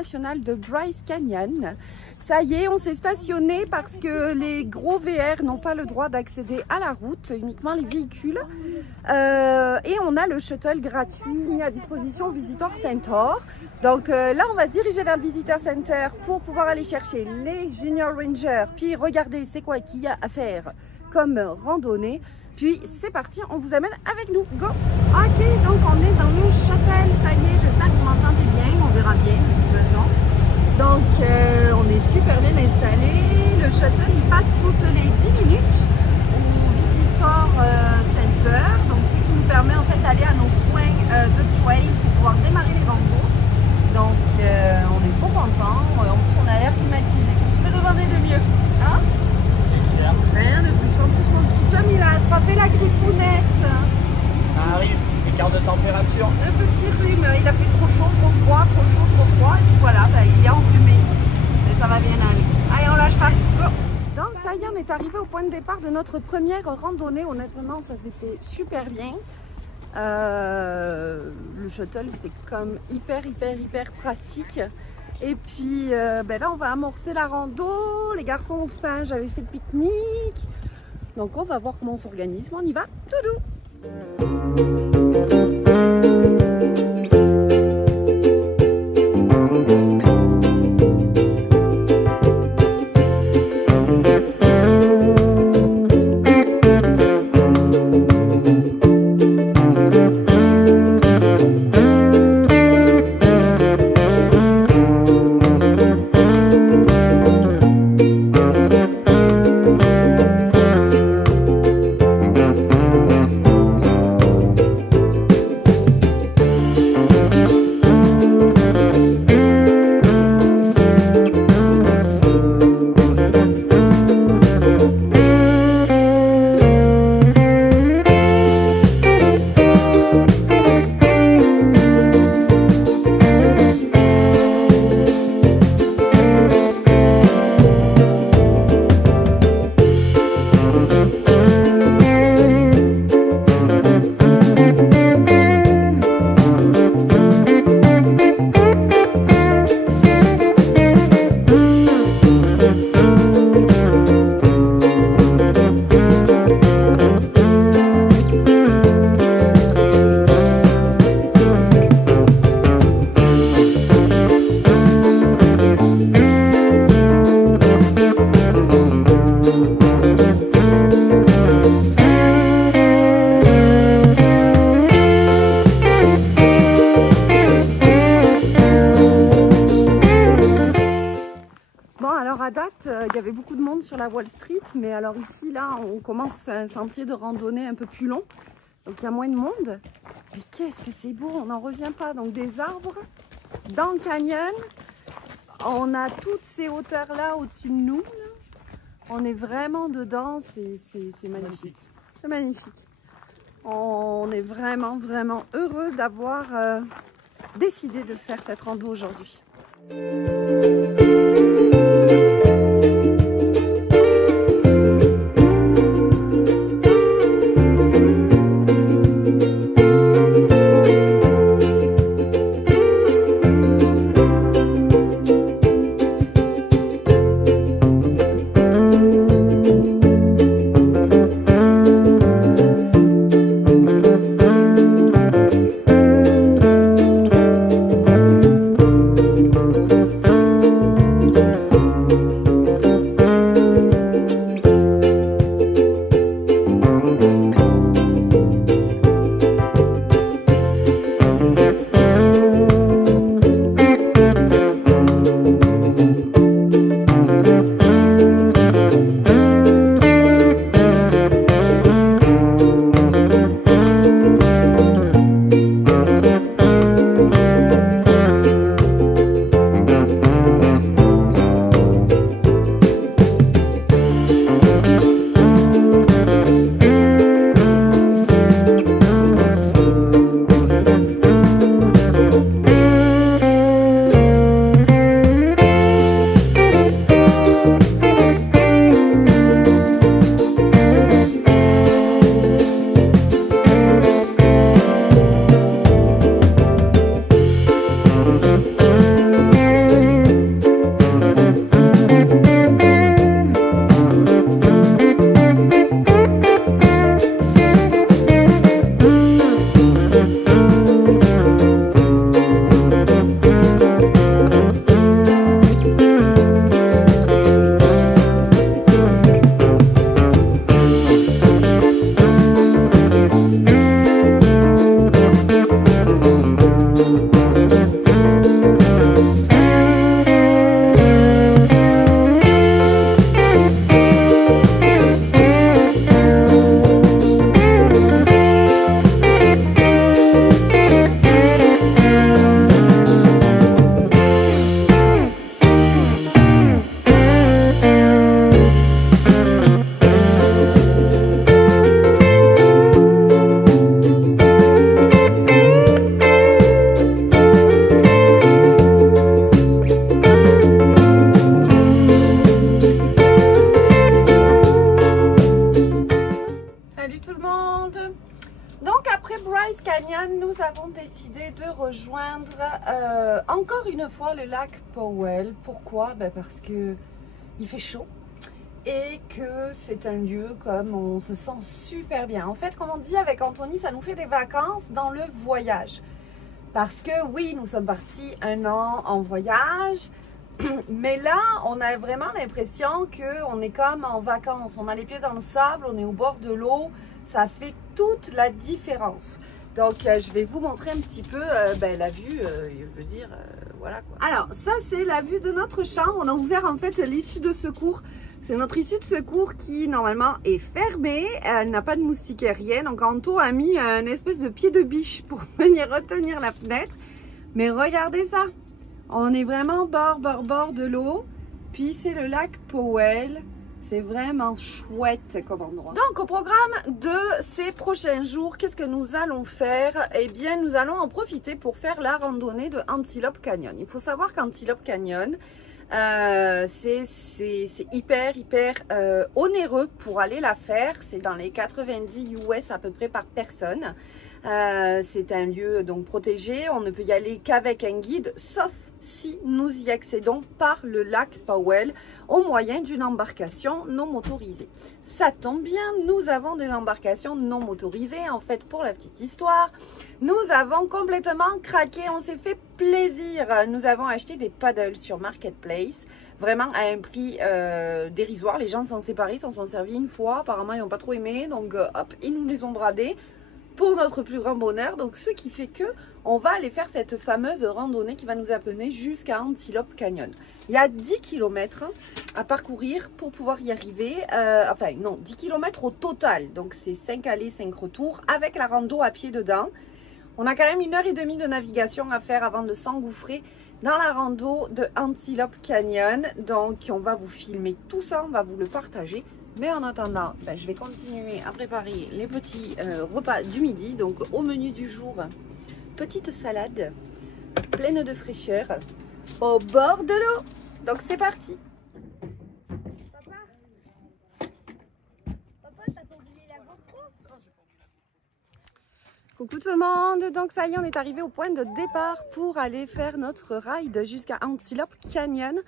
national de Bryce Canyon. Ça y est, on s'est stationné parce que les gros VR n'ont pas le droit d'accéder à la route, uniquement les véhicules. Et on a le shuttle gratuit mis à disposition au Visitor Center. Donc là, on va se diriger vers le Visitor Center pour pouvoir aller chercher les Junior Rangers, puis regarder c'est quoi qu'il y a à faire comme randonnée. Puis c'est parti, on vous amène avec nous. Go! Ok, donc on est dans le shuttle, ça y est, j'espère que vous m'entendez bien, on verra bien de toute façon. Donc on est super bien installé. Le shuttle il passe toutes les 10 minutes au Visitor Center. Donc ce qui nous permet en fait d'aller à nos points de trail pour pouvoir démarrer les randos. Donc on est trop contents. En plus on a l'air climatisé. Qu'est-ce que tu peux demander de mieux? Hein? Rien de plus. En plus mon petit Tom il a attrapé la grippounette. Ça arrive, écart de température. Le petit rhume, il a fait trop chaud, trop froid, trop chaud, trop froid. Et puis voilà, bah, il est enrhumé. Mais ça va bien aller. Allez, on lâche pas. Go. Donc ça y est, on est arrivé au point de départ de notre première randonnée. Honnêtement, ça s'est fait super bien. Le shuttle, c'est comme hyper pratique. Et puis ben là, on va amorcer la rando. Les garçons ont faim, j'avais fait le pique-nique. Donc on va voir comment on s'organise. On y va tout doux. Il y avait beaucoup de monde sur la Wall Street, mais alors ici, là, on commence un sentier de randonnée un peu plus long, donc il y a moins de monde. Mais qu'est-ce que c'est beau, on n'en revient pas. Donc des arbres dans le canyon, on a toutes ces hauteurs-là au-dessus de nous. Là. On est vraiment dedans, c'est magnifique. C'est magnifique. On est vraiment heureux d'avoir décidé de faire cette rando aujourd'hui. Salut tout le monde. Donc après Bryce Canyon, nous avons décidé de rejoindre encore une fois le lac Powell. Pourquoi? Parce que il fait chaud et que c'est un lieu comme on se sent super bien. En fait, comme on dit avec Anthony, ça nous fait des vacances dans le voyage. Parce que oui, nous sommes partis 1 an en voyage, mais là, on a vraiment l'impression qu'on est comme en vacances. On a les pieds dans le sable, on est au bord de l'eau. Ça fait toute la différence. Donc, je vais vous montrer un petit peu la vue, je veux dire, voilà quoi. Alors, ça, c'est la vue de notre chambre. On a ouvert en fait l'issue de secours. C'est notre issue de secours qui, normalement, est fermée. Elle n'a pas de moustiquaire, rien. Donc, Anto a mis un espèce de pied de biche pour venir retenir la fenêtre. Mais regardez ça. On est vraiment bord de l'eau. Puis, c'est le lac Powell. C'est vraiment chouette comme endroit. Donc, au programme de ces prochains jours, qu'est-ce que nous allons faire? Eh bien, nous allons en profiter pour faire la randonnée de Antelope Canyon. Il faut savoir qu'Antelope Canyon, c'est hyper onéreux pour aller la faire. C'est dans les 90 US à peu près par personne. C'est un lieu donc protégé. On ne peut y aller qu'avec un guide, sauf si nous y accédons par le lac Powell au moyen d'une embarcation non motorisée. Ça tombe bien, nous avons des embarcations non motorisées. En fait, pour la petite histoire, nous avons complètement craqué, on s'est fait plaisir. Nous avons acheté des paddles sur Marketplace, vraiment à un prix dérisoire. Les gens s'en séparés, s'en sont servis une fois, apparemment ils n'ont pas trop aimé, donc hop, ils nous les ont bradés. Pour notre plus grand bonheur, donc ce qui fait que on va aller faire cette fameuse randonnée qui va nous amener jusqu'à Antelope Canyon. Il y a 10 km à parcourir pour pouvoir y arriver, enfin non, 10 km au total, donc c'est 5 allées, 5 retours, avec la rando à pied dedans. On a quand même 1h30 de navigation à faire avant de s'engouffrer dans la rando de Antelope Canyon, donc on va vous filmer tout ça, on va vous le partager. Mais en attendant, je vais continuer à préparer les petits repas du midi. Donc au menu du jour, petite salade pleine de fraîcheur au bord de l'eau. Donc c'est parti. Papa, t'as oublié la GoPro? Coucou tout le monde, donc ça y est, on est arrivé au point de départ pour aller faire notre ride jusqu'à Antelope Canyon.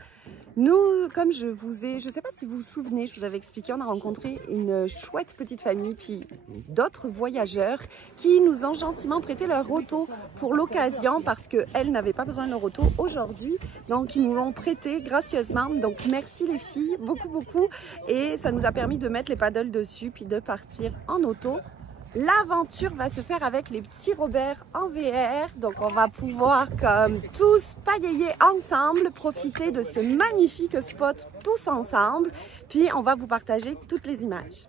Nous, comme je ne sais pas si vous vous souvenez, je vous avais expliqué, on a rencontré une chouette petite famille, puis d'autres voyageurs qui nous ont gentiment prêté leur auto pour l'occasion parce qu'elles n'avaient pas besoin de leur auto aujourd'hui. Donc, ils nous l'ont prêté gracieusement. Donc, merci les filles, beaucoup. Et ça nous a permis de mettre les paddles dessus, puis de partir en auto. L'aventure va se faire avec les petits Robert en VR, donc on va pouvoir comme tous pagayer ensemble, profiter de ce magnifique spot tous ensemble, puis on va vous partager toutes les images.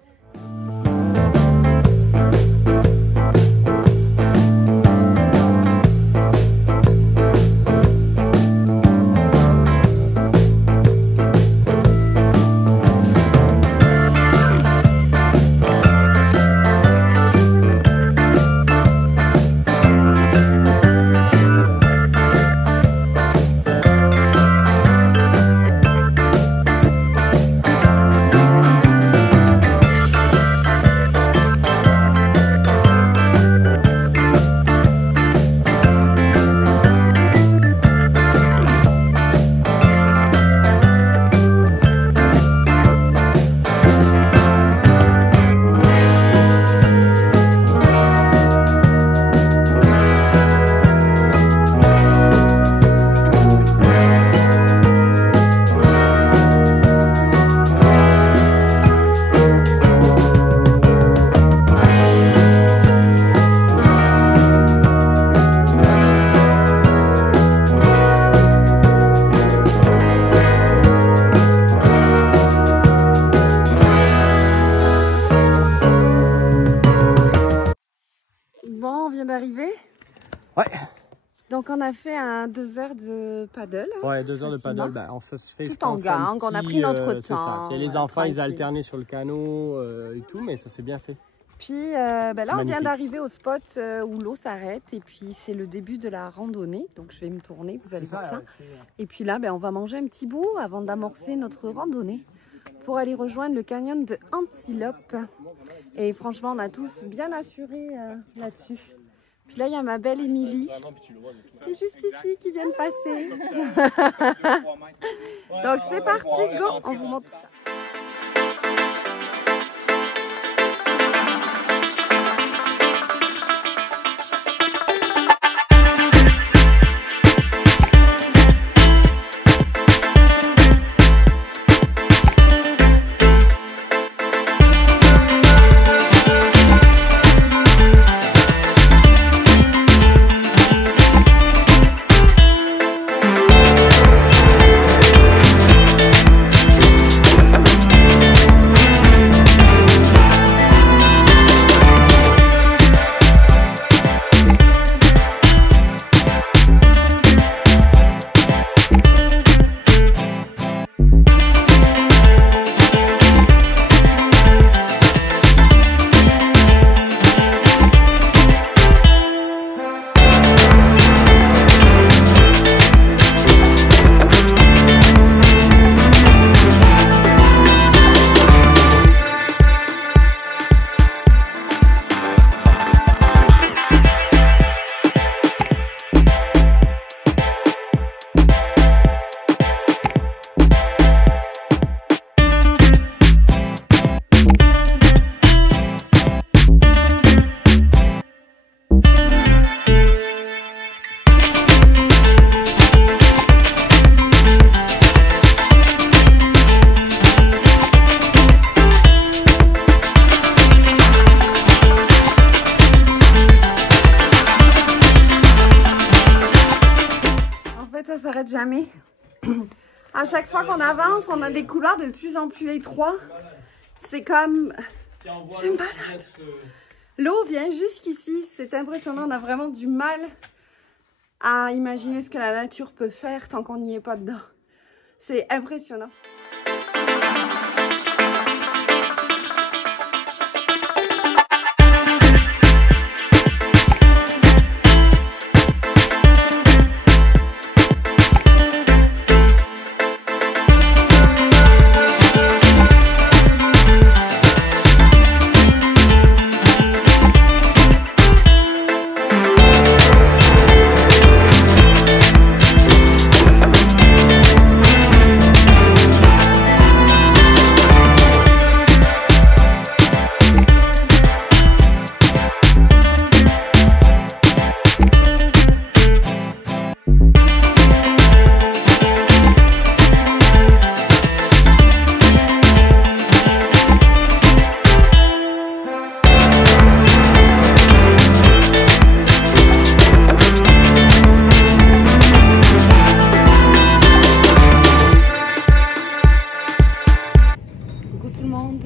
D'arriver. Ouais. Donc on a fait 2 heures de paddle. Ouais, 2 heures de paddle. On se fait tout en gang, on a pris notre temps. Les enfants, ils alternaient sur le canot et tout, mais ça s'est bien fait. Puis là, on vient d'arriver au spot où l'eau s'arrête et puis c'est le début de la randonnée. Donc je vais me tourner, vous allez voir ça. Et puis là, on va manger un petit bout avant d'amorcer notre randonnée. pour aller rejoindre le canyon de Antelope. Et franchement, on a tous bien assuré là-dessus. Puis là, il y a ma belle Émilie qui est juste ici, qui vient de passer. Donc c'est parti, go, on vous montre tout ça. Ça s'arrête jamais. À chaque fois qu'on avance, on a des couloirs de plus en plus étroits. C'est comme... C'est malade. L'eau vient jusqu'ici. C'est impressionnant. On a vraiment du mal à imaginer ce que la nature peut faire tant qu'on n'y est pas dedans. C'est impressionnant.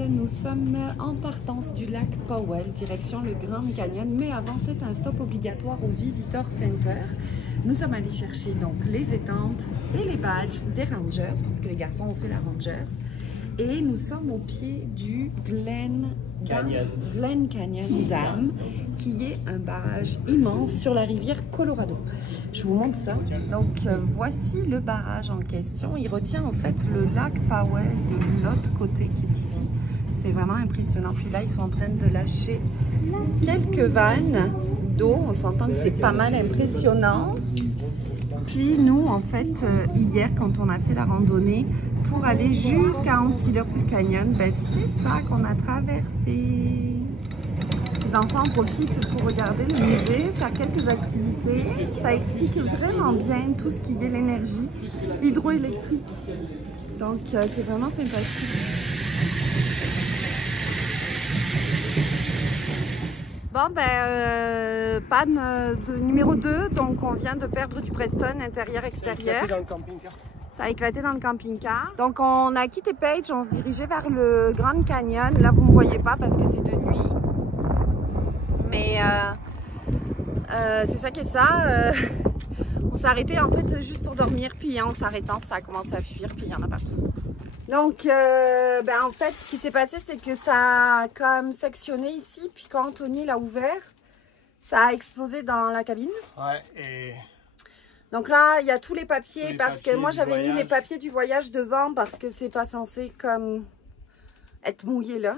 Nous sommes en partance du lac Powell, direction le Grand Canyon, mais avant c'est un stop obligatoire au Visitor Center. Nous sommes allés chercher donc les étampes et les badges des Rangers, parce que les garçons ont fait la Rangers. Et nous sommes au pied du Glen Canyon Dam, qui est un barrage immense sur la rivière Colorado. Je vous montre ça. Donc voici le barrage en question. Il retient en fait le lac Powell de l'autre côté qui est ici. C'est vraiment impressionnant. Puis là, ils sont en train de lâcher quelques vannes d'eau. On s'entend que c'est pas mal impressionnant. Puis nous, en fait, hier, quand on a fait la randonnée, pour aller jusqu'à Antelope Canyon, ben, c'est ça qu'on a traversé. Les enfants en profitent pour regarder le musée, faire quelques activités. Ça explique vraiment bien tout ce qui est l'énergie hydroélectrique. Donc, c'est vraiment sympathique. Bon, ben, panne de numéro 2, donc on vient de perdre du Preston intérieur-extérieur. Ça a éclaté dans le camping-car. Donc on a quitté Page, on se dirigeait vers le Grand Canyon. Là vous ne me voyez pas parce que c'est de nuit. Mais c'est ça qui est ça. On s'est arrêté en fait juste pour dormir. Puis en s'arrêtant ça a commencé à fuir. Puis il y en a partout. Donc ben, en fait ce qui s'est passé c'est que ça a comme sectionné ici. Puis quand Anthony l'a ouvert, ça a explosé dans la cabine. Ouais, et Donc là, il y a tous les papiers Tous les parce papiers que moi, du j'avais mis les voyage. papiers du voyage devant parce que c'est pas censé comme être mouillé là.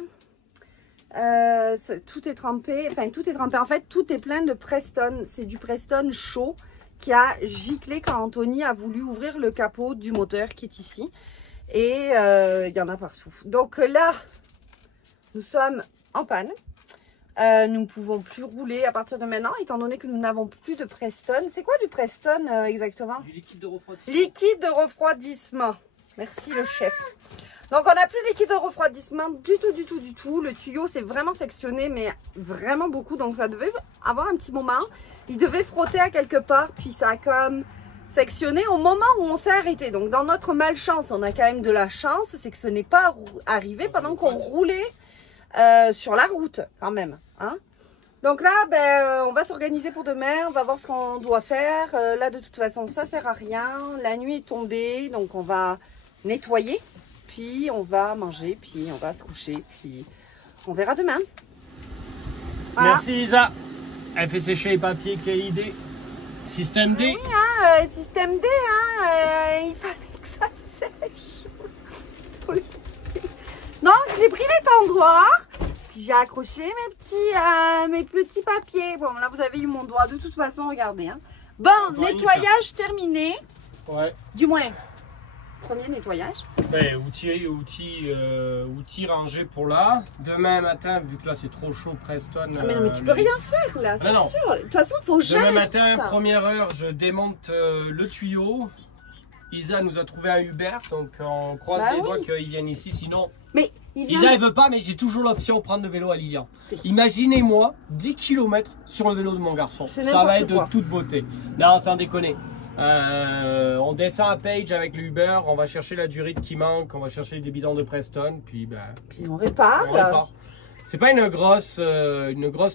Tout est trempé, enfin tout est trempé. En fait, tout est plein de Preston. C'est du Preston chaud qui a giclé quand Anthony a voulu ouvrir le capot du moteur qui est ici. Et il y en a partout. Donc là, nous sommes en panne. Nous ne pouvons plus rouler à partir de maintenant, étant donné que nous n'avons plus de Preston. C'est quoi du Preston exactement? Du liquide de refroidissement. Liquide de refroidissement. Merci le chef. Donc on n'a plus de liquide de refroidissement du tout. Le tuyau c'est vraiment sectionné, mais vraiment beaucoup. Donc ça devait avoir un petit moment. Il devait frotter à quelque part, puis ça a comme sectionné au moment où on s'est arrêté. Donc dans notre malchance, on a quand même de la chance, c'est que ce n'est pas arrivé pendant qu'on roulait sur la route quand même. Hein? Donc là, on va s'organiser pour demain, on va voir ce qu'on doit faire. Là, de toute façon, ça sert à rien. La nuit est tombée, donc on va nettoyer, puis on va manger, puis on va se coucher, puis on verra demain. Voilà. Merci Isa. Elle fait sécher les papiers, quelle idée. Système D. Oui, hein, système D, hein, il fallait que ça sèche. Donc, j'ai pris les tendoirs. J'ai accroché mes petits papiers. Bon, là, vous avez eu mon doigt. De toute façon, regardez. Hein. Bon, nettoyage terminé. Ouais. Du moins, premier nettoyage. Ouais, outils rangés pour là. Demain matin, vu que là c'est trop chaud, Preston. Ah, mais non, mais tu peux rien faire là, c'est sûr. De toute façon, il faut jamais. Demain matin, ça. première heure, je démonte le tuyau. Isa nous a trouvé un Uber, donc on croise les doigts qu'ils viennent ici. Sinon, mais Isa elle veut pas, mais j'ai toujours l'option de prendre le vélo à Lilian. Imaginez-moi 10 km sur le vélo de mon garçon. Ça va être de toute beauté. Non, sans déconner. On descend à Page avec le Uber, on va chercher la durite qui manque, on va chercher des bidons de Preston, puis on répare. C'est pas une grosse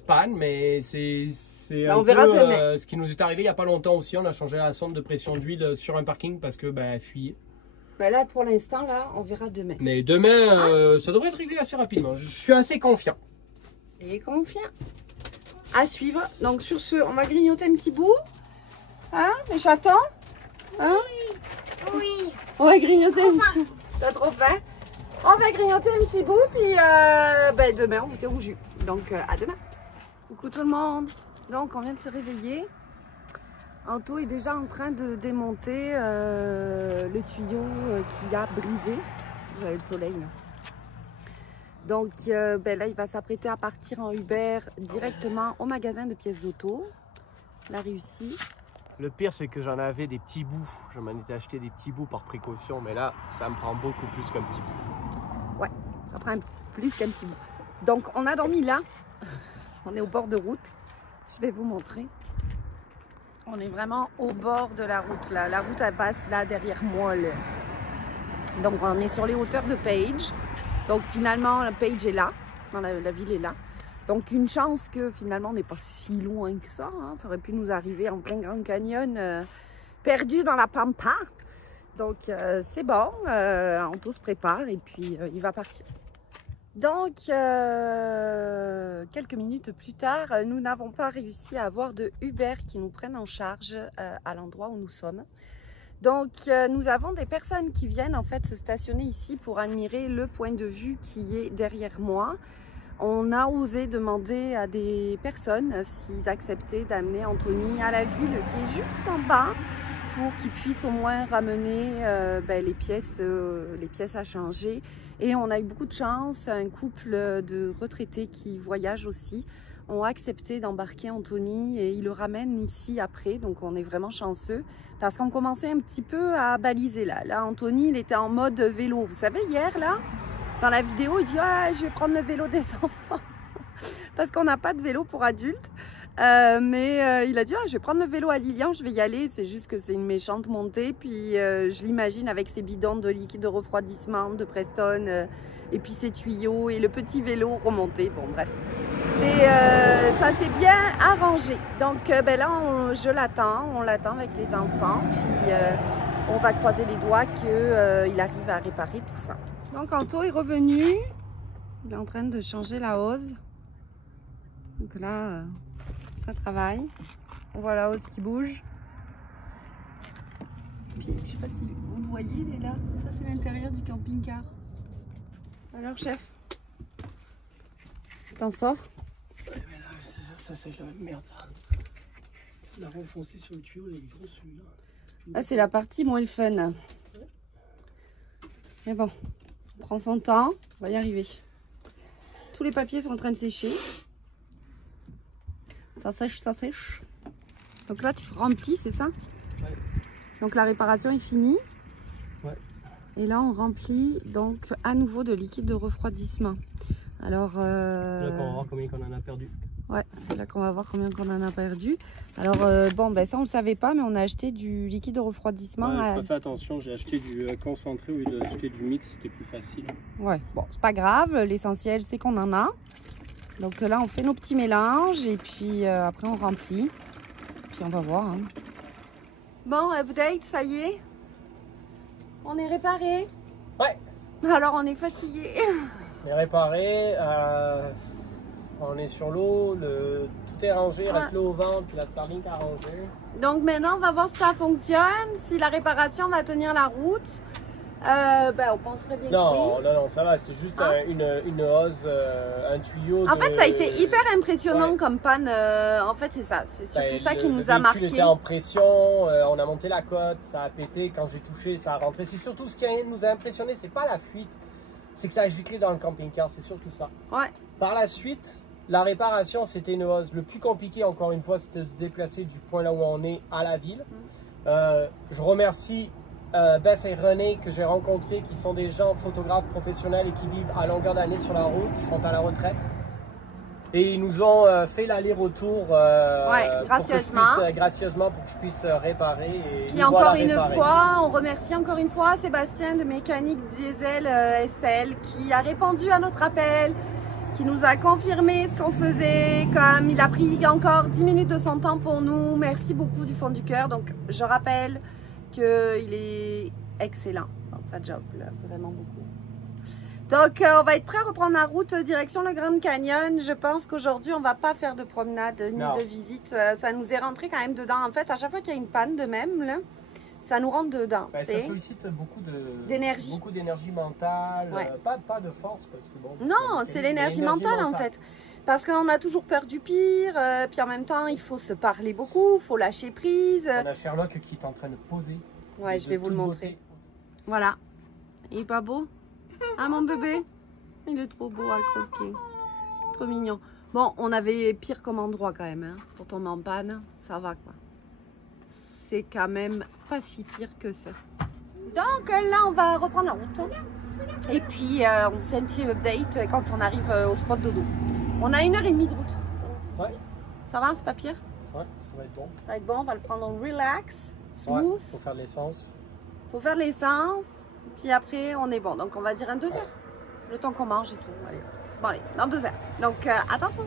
panne, mais c'est un on verra peu ce qui nous est arrivé il y a pas longtemps aussi. On a changé la sonde de pression d'huile sur un parking parce que elle fuyait. Là pour l'instant là, on verra demain. Mais demain, ça devrait être réglé assez rapidement. Je suis assez confiant. Et confiant. À suivre. Donc sur ce, on va grignoter un petit bout. Hein, les chatons? Hein? Oui. On va grignoter un petit. T'as trop faim? On va grignoter un petit bout, puis demain on goûter au jus. Donc à demain. Coucou tout le monde. Donc on vient de se réveiller. Anto est déjà en train de démonter le tuyau qui a brisé. Vous avez le soleil là. Donc là il va s'apprêter à partir en Uber directement au magasin de pièces d'auto. Il a réussi. Le pire, c'est que j'en avais des petits bouts. Je m'en étais acheté des petits bouts par précaution, mais là, ça me prend beaucoup plus qu'un petit bout. Ouais, ça prend plus qu'un petit bout. Donc, on a dormi là. On est au bord de route. Je vais vous montrer. On est vraiment au bord de la route là. La route, elle passe là derrière moi. Là. Donc, on est sur les hauteurs de Page. Donc, finalement, Page est là. La ville est là. Donc, une chance que finalement, on n'est pas si loin que ça. Hein. Ça aurait pu nous arriver en plein Grand Canyon, perdu dans la pampa. Donc, c'est bon. Anto se prépare et puis il va partir. Donc, quelques minutes plus tard, nous n'avons pas réussi à avoir de Uber qui nous prenne en charge à l'endroit où nous sommes. Donc, nous avons des personnes qui viennent en fait se stationner ici pour admirer le point de vue qui est derrière moi. On a osé demander à des personnes s'ils acceptaient d'amener Anthony à la ville qui est juste en bas pour qu'il puisse au moins ramener les pièces à changer. Et on a eu beaucoup de chance, un couple de retraités qui voyagent aussi ont accepté d'embarquer Anthony et ils le ramènent ici après. Donc on est vraiment chanceux parce qu'on commençait un petit peu à baliser là. Là Anthony il était en mode vélo. Vous savez hier là dans la vidéo, il dit ah, je vais prendre le vélo des enfants parce qu'on n'a pas de vélo pour adultes. Mais il a dit ah, je vais prendre le vélo à Lilian, je vais y aller. C'est juste que c'est une méchante montée. Puis je l'imagine avec ses bidons de liquide de refroidissement de Preston et puis ses tuyaux et le petit vélo remonté. Bon, bref, ça s'est bien arrangé. Donc là, on l'attend avec les enfants. Puis on va croiser les doigts qu'il arrive à réparer tout ça. Donc Anto est revenu, il est en train de changer la hose. Donc là, ça travaille. On voit la hose qui bouge. magnifique. Je sais pas si vous le voyez, il est là. Ça, c'est l'intérieur du camping-car. Alors, chef, t'en sors? Ouais, mais là, ça c'est la merde là. C'est la renfoncée sur le tuyau, il est gros celui-là. Ah, c'est la partie moins le fun. Mais bon, on prend son temps, on va y arriver. Tous les papiers sont en train de sécher. Ça sèche, ça sèche. Donc là, tu remplis, c'est ça? Ouais. Donc la réparation est finie. Ouais. Et là, on remplit donc à nouveau de liquide de refroidissement. Alors, c'est là qu'on va voir combien qu'on en a perdu. Ouais, c'est là qu'on va voir combien qu'on en a perdu. Alors, bon, ben ça, on ne le savait pas, mais on a acheté du liquide de refroidissement. Ouais, j'ai pas fait attention, j'ai acheté du concentré au lieu d'acheter du mix, c'était plus facile. Ouais, bon, c'est pas grave. L'essentiel, c'est qu'on en a. Donc là, on fait nos petits mélanges et puis après, on remplit. Puis on va voir. Hein. Bon, update, ça y est. On est réparé. Ouais. Alors, on est fatigué. On est réparé. On est sur l'eau. Tout est rangé. Il reste l'eau au ventre. Puis la Starlink à ranger. Donc maintenant, on va voir si ça fonctionne. Si la réparation va tenir la route. Ben, on penserait bien non, que oui. Non, ça va. C'était juste une hose, un tuyau. En fait, ça a été hyper impressionnant comme panne. En fait, c'est ça. C'est surtout ça qui nous a marqué. Le véhicule était en pression. On a monté la côte. Ça a pété. Quand j'ai touché, ça a rentré. C'est surtout ce qui nous a impressionné. C'est pas la fuite. C'est que ça a giclé dans le camping-car. C'est surtout ça. Ouais. Par la suite, la réparation, c'était une hose. Le plus compliqué, encore une fois, c'était de se déplacer du point là où on est à la ville. Je remercie Beth et René que j'ai rencontrés, qui sont des gens photographes professionnels et qui vivent à longueur d'année sur la route, qui sont à la retraite. Et ils nous ont fait l'aller-retour gracieusement pour que je puisse réparer. Et puis encore une fois, on remercie encore une fois Sébastien de Mécanique Diesel SL qui a répondu à notre appel, qui nous a confirmé ce qu'on faisait, comme il a pris encore 10 minutes de son temps pour nous. Merci beaucoup du fond du cœur. Donc je rappelle qu'il est excellent dans sa job, là, vraiment beaucoup. Donc on va être prêt à reprendre la route direction le Grand Canyon. Je pense qu'aujourd'hui on va pas faire de promenade ni de visite. Ça nous est rentré quand même dedans. En fait, à chaque fois qu'il y a une panne de même, là, ça nous rentre dedans. Ça sollicite beaucoup d'énergie. Beaucoup d'énergie mentale, pas de force parce que bon. Non, c'est l'énergie mentale en fait. Parce qu'on a toujours peur du pire, puis en même temps il faut se parler beaucoup, il faut lâcher prise. On a Sherlock qui est en train de poser. Ouais, je vais vous le montrer. Voilà. Il est pas beau? Ah mon bébé? Il est trop beau à croquer. Trop mignon. Bon, on avait pire comme endroit quand même. Hein. Pour tomber en panne, ça va quoi. C'est quand même pas si pire que ça. Donc là, on va reprendre la route. Et puis, on fait un petit update quand on arrive au spot dodo. On a 1h30 de route. Ouais. Ça va, c'est pas pire? Ouais, ça va être bon. Ça va être bon, on va le prendre en relax, smooth. Ouais, faut faire l'essence. Faut faire l'essence, puis après, on est bon. Donc, on va dire un 2 heures. Le temps qu'on mange et tout. Allez. Bon, allez, dans 2 heures. Donc, à tantôt.